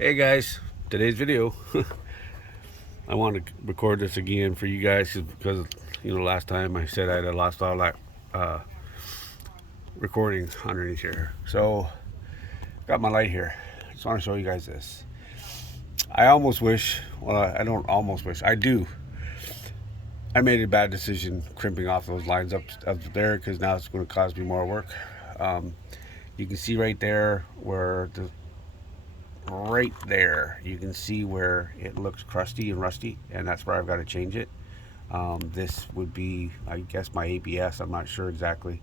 Hey guys, today's video I want to record this again for you guys because last time I said I'd lost all that recording underneath here. So got my light here. Just want to show you guys this. I almost wish, well, I don't almost wish, I do. I made a bad decision crimping off those lines up there because now it's going to cause me more work. You can see right there where right there you can see where it looks crusty and rusty, and that's where I've got to change it. This would be, I guess, my ABS. I'm not sure exactly.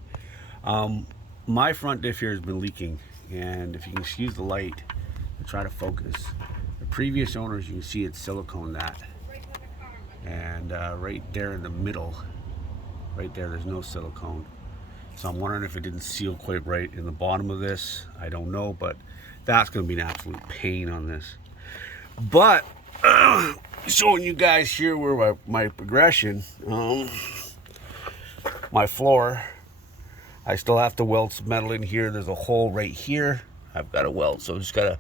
My front diff here has been leaking, and if you can excuse the light and try to focus, the previous owners, you can see it's silicone that, and right there in the middle, right there's no silicone. So I'm wondering if it didn't seal quite right in the bottom of this. I don't know, but that's going to be an absolute pain on this. But showing you guys here where my progression, my floor, I still have to weld some metal in here. There's a hole right here I've got to weld, so just got to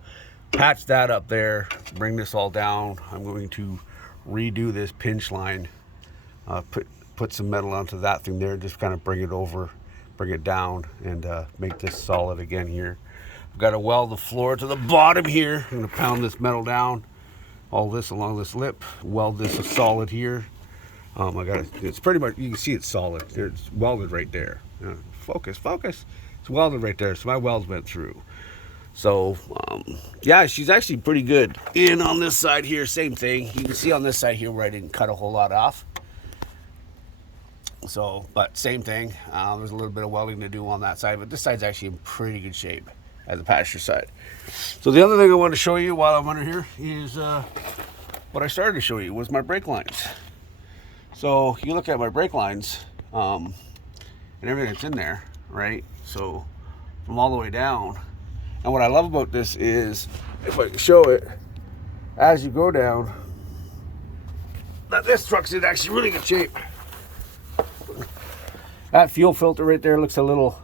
patch that up there, bring this all down. I'm going to redo this pinch line, put some metal onto that thing there, just kind of bring it over, bring it down, and make this solid again here. I've got to weld the floor to the bottom here. I'm going to pound this metal down, all this along this lip, weld this solid here. It's pretty much, you can see it's solid. It's welded right there. Focus. It's welded right there, so my welds went through. So, yeah, she's actually pretty good. And on this side here, same thing. You can see on this side here where I didn't cut a whole lot off. So, but same thing. There's a little bit of welding to do on that side, but this side's actually in pretty good shape as a passenger side. So the other thing I want to show you while I'm under here is what I started to show you was my brake lines. So you look at my brake lines and everything that's in there, right? So from all the way down. And what I love about this is, if I can show it, as you go down, that this truck's in actually really good shape. That fuel filter right there looks a little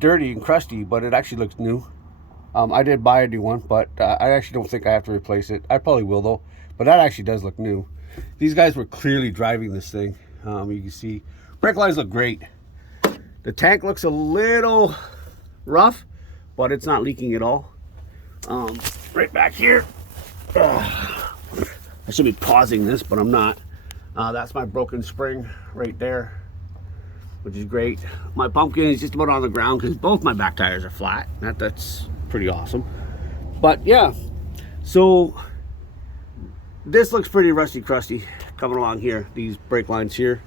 dirty and crusty, but it actually looks new. I did buy a new one, but I actually don't think I have to replace it. I probably will though, but that actually does look new. These guys were clearly driving this thing. You can see brake lines look great. The tank looks a little rough, but it's not leaking at all. Right back here, I should be pausing this, but I'm not. That's my broken spring right there, which is great. My pumpkin is just about on the ground because both my back tires are flat. That's pretty awesome. But yeah, so this looks pretty rusty crusty coming along here, these brake lines here.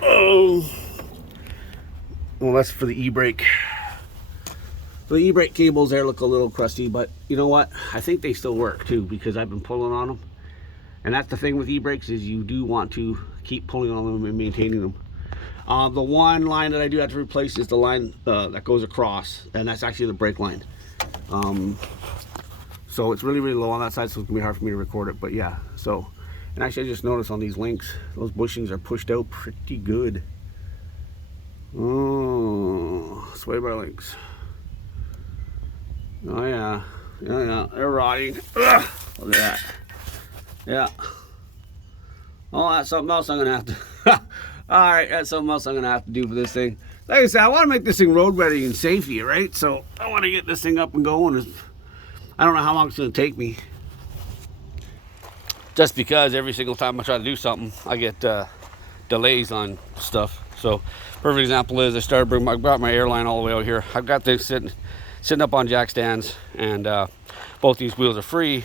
Well, that's for the e-brake. The e-brake cables there look a little crusty, but you know what? I think they still work too because I've been pulling on them. And that's the thing with e-brakes, is you do want to keep pulling on them and maintaining them. The one line that I do have to replace is the line that goes across, and that's actually the brake line. So it's really, really low on that side, so it's gonna be hard for me to record it, but yeah. So, and actually I just noticed on these links, those bushings are pushed out pretty good. Oh, sway bar links. Oh yeah, they're rotting. Ugh, look at that. Yeah. Oh, that's something else I'm gonna have to. All right, that's something else I'm gonna have to do for this thing. Like I said, I want to make this thing road ready and safety, right? So I want to get this thing up and going. I don't know how long it's gonna take me. Just because every single time I try to do something, I get delays on stuff. So, perfect example is I brought my airline all the way out here. I've got this sitting up on jack stands, and both these wheels are free.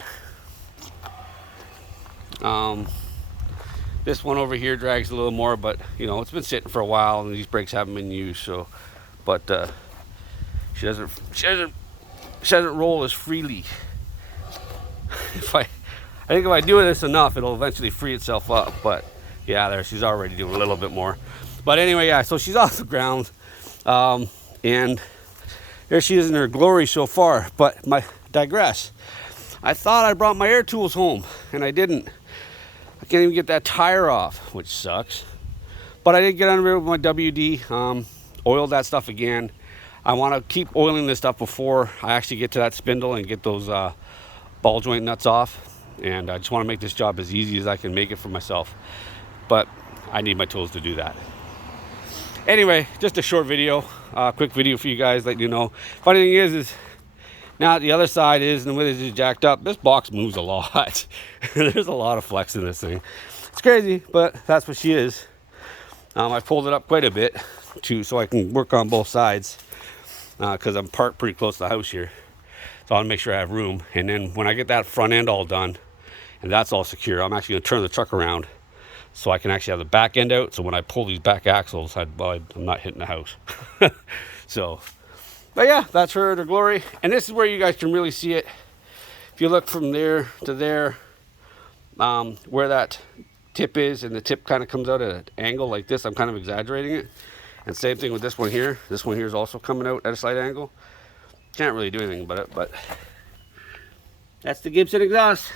This one over here drags a little more, but it's been sitting for a while and these brakes haven't been used. So, but she doesn't roll as freely. I think if I do this enough, it'll eventually free itself up. But yeah, there she's already doing a little bit more. But anyway, yeah, so she's off the ground, and there she is in her glory so far. But digress. I thought I brought my air tools home, and I didn't. I can't even get that tire off, which sucks. But I did get under it with my WD, oiled that stuff again. I want to keep oiling this stuff before I actually get to that spindle and get those ball joint nuts off, and I just want to make this job as easy as I can make it for myself, but I need my tools to do that. Anyway, just a short video, quick video for you guys, let you know. Funny thing is now the other side is, and the way this is jacked up, this box moves a lot. There's a lot of flex in this thing. It's crazy, but that's what she is. I pulled it up quite a bit so I can work on both sides, because I'm parked pretty close to the house here. So I want to make sure I have room. And then when I get that front end all done and that's all secure, I'm actually going to turn the truck around so I can actually have the back end out. So when I pull these back axles, I'm not hitting the house. So, but yeah, that's her to glory. And this is where you guys can really see it. If you look from there to there, where that tip is, and the tip kind of comes out at an angle like this, I'm kind of exaggerating it. And same thing with this one here. This one here is also coming out at a slight angle. Can't really do anything about it, but that's the Gibson exhaust.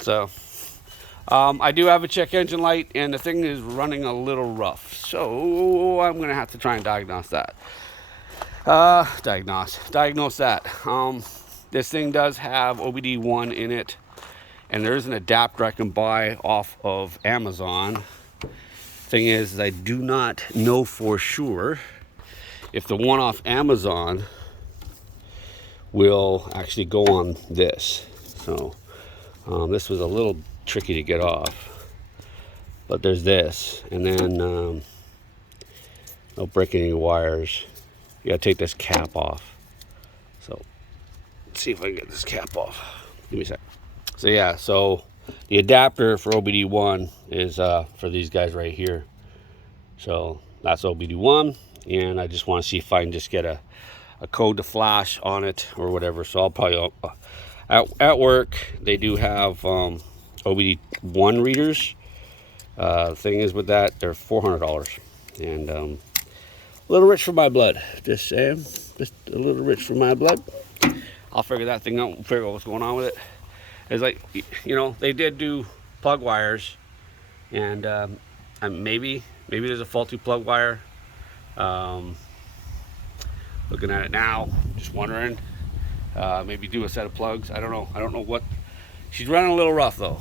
So I do have a check engine light, and the thing is running a little rough, so I'm gonna have to try and diagnose that. Diagnose that. This thing does have OBD1 in it, and there's an adapter I can buy off of Amazon. Thing is I do not know for sure if the one off Amazon will actually go on this. So this was a little tricky to get off, but there's this, and then don't break any wires. You gotta take this cap off. So let's see if I can get this cap off. Give me a sec. So yeah, so the adapter for OBD1 is for these guys right here. So that's OBD1, and I just want to see if I can just get a code to flash on it or whatever. So I'll probably at work they do have OBD1 readers. The thing is with that, they're $400, and a little rich for my blood. Just saying, just a little rich for my blood. I'll figure that thing out. Figure out what's going on with it. It's like, you know, they did do plug wires, and maybe there's a faulty plug wire. Looking at it now, just wondering, maybe do a set of plugs. I don't know what. She's running a little rough though,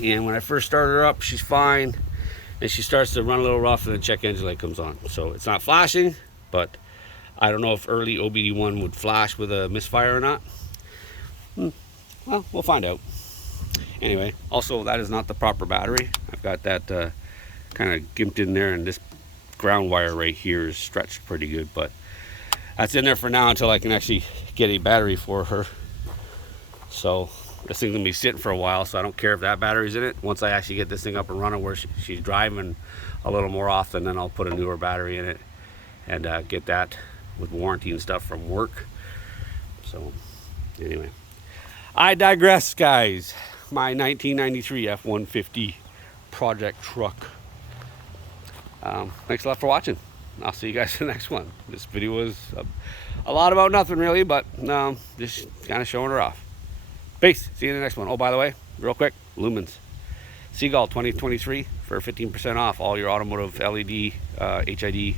and when I first started her up, she's fine. Then she starts to run a little rough, and the check engine light comes on. So it's not flashing, but I don't know if early OBD1 would flash with a misfire or not. Well, we'll find out. Anyway, also that is not the proper battery. I've got that kind of gimped in there, and this ground wire right here is stretched pretty good, but that's in there for now until I can actually get a battery for her. So this thing's gonna be sitting for a while, so I don't care if that battery's in it. Once I actually get this thing up and running where she's driving a little more often, then I'll put a newer battery in it and get that with warranty and stuff from work. So anyway, I digress, guys. My 1993 F-150 project truck. Thanks a lot for watching. I'll see you guys in the next one. This video was a lot about nothing really, but just kind of showing her off. Peace. See you in the next one. Oh, by the way, real quick, lumens. Seagull 2023 for 15% off all your automotive LED, HID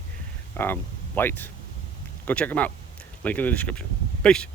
lights. Go check them out. Link in the description. Peace.